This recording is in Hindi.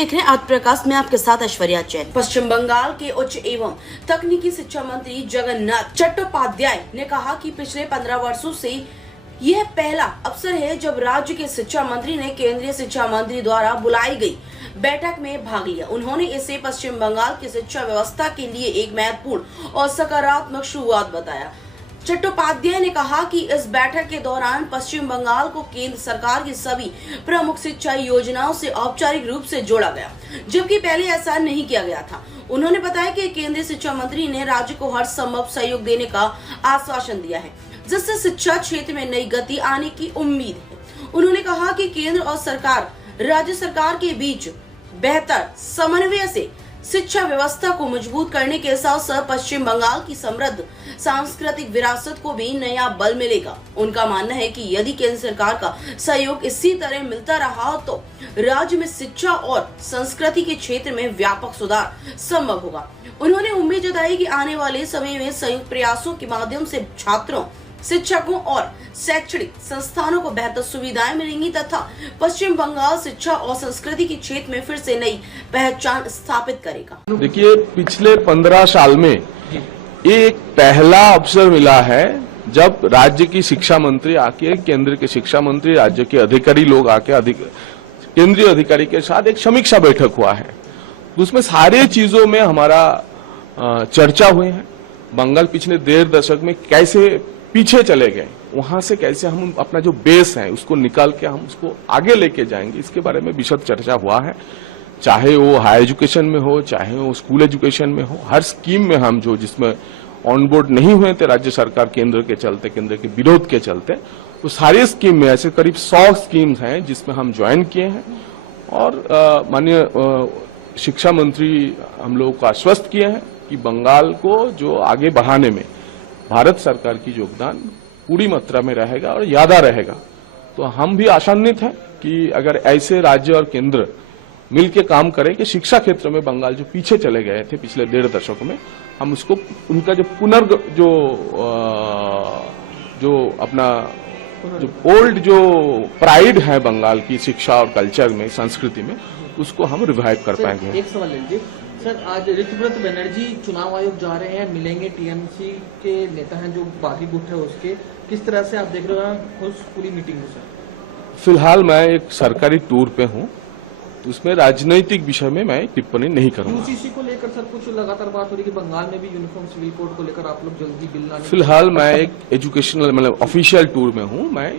देख रहे हैं आज प्रकाश में, आपके साथ ऐश्वर्या जैन। पश्चिम बंगाल के उच्च एवं तकनीकी शिक्षा मंत्री जगन्नाथ चट्टोपाध्याय ने कहा कि पिछले 15 वर्षों से यह पहला अवसर है जब राज्य के शिक्षा मंत्री ने केंद्रीय शिक्षा मंत्री द्वारा बुलाई गई बैठक में भाग लिया। उन्होंने इसे पश्चिम बंगाल की शिक्षा व्यवस्था के लिए एक महत्वपूर्ण और सकारात्मक शुरुआत बताया। चट्टोपाध्याय ने कहा कि इस बैठक के दौरान पश्चिम बंगाल को केंद्र सरकार की सभी प्रमुख शिक्षा योजनाओं से औपचारिक रूप से जोड़ा गया, जबकि पहले ऐसा नहीं किया गया था। उन्होंने बताया कि केंद्रीय शिक्षा मंत्री ने राज्य को हर संभव सहयोग देने का आश्वासन दिया है, जिससे शिक्षा क्षेत्र में नई गति आने की उम्मीद है। उन्होंने कहा कि केंद्र और सरकार राज्य सरकार के बीच बेहतर समन्वय से शिक्षा व्यवस्था को मजबूत करने के साथ साथ पश्चिम बंगाल की समृद्ध सांस्कृतिक विरासत को भी नया बल मिलेगा। उनका मानना है कि यदि केंद्र सरकार का सहयोग इसी तरह मिलता रहा तो राज्य में शिक्षा और संस्कृति के क्षेत्र में व्यापक सुधार संभव होगा। उन्होंने उम्मीद जताई कि आने वाले समय में संयुक्त प्रयासों के माध्यम से छात्रों, शिक्षकों और शैक्षणिक संस्थानों को बेहतर सुविधाएं मिलेंगी तथा पश्चिम बंगाल शिक्षा और संस्कृति के क्षेत्र में फिर से नई पहचान स्थापित करेगा। देखिए, पिछले 15 साल में एक पहला अवसर मिला है जब राज्य की शिक्षा मंत्री आके, केंद्र के शिक्षा मंत्री, राज्य के अधिकारी लोग आके केंद्रीय अधिकारी के साथ एक समीक्षा बैठक हुआ है। उसमें सारे चीजों में हमारा चर्चा हुई है। बंगाल पिछले 1.5 दशक में कैसे पीछे चले गए, वहां से कैसे हम अपना जो बेस है उसको निकाल के हम उसको आगे लेके जाएंगे, इसके बारे में विशद चर्चा हुआ है। चाहे वो हायर एजुकेशन में हो, चाहे वो स्कूल एजुकेशन में हो, हर स्कीम में हम जो जिसमें ऑन बोर्ड नहीं हुए थे राज्य सरकार केंद्र के विरोध के चलते, तो सारी स्कीम में ऐसे करीब 100 स्कीम्स हैं जिसमें हम ज्वाइन किए हैं। और माननीय शिक्षा मंत्री हम लोगों को आश्वस्त किए हैं कि बंगाल को जो आगे बढ़ाने में भारत सरकार की योगदान पूरी मात्रा में रहेगा और ज्यादा रहेगा। तो हम भी आशान्वित हैं कि अगर ऐसे राज्य और केंद्र मिलकर काम करें कि शिक्षा क्षेत्र में बंगाल जो पीछे चले गए थे पिछले 1.5 दशक में, हम उसको उनका जो जो अपना जो ओल्ड जो प्राइड है बंगाल की शिक्षा और कल्चर में, संस्कृति में, उसको हम रिवाइव कर पाएंगे। एक सवाल लीजिए सर, आज ऋतुव्रत बनर्जी चुनाव आयोग जा रहे हैं, मिलेंगे टीएमसी के नेता हैं जो बागी गुट है उसके, किस तरह से आप देख रहे हैं उस पूरी मीटिंग में? सर फिलहाल मैं एक सरकारी टूर पे हूँ, तो उसमें राजनीतिक विषय में मैं टिप्पणी नहीं करूंगा। यूसीसी को लेकर सर कुछ लगातार बात हो रही है कि बंगाल में भी यूनिफॉर्म सिविल कोड को लेकर आप लोग जल्दी बिल लाने। फिलहाल मैं एक एजुकेशनल मतलब ऑफिशियल टूर में हूँ। मैं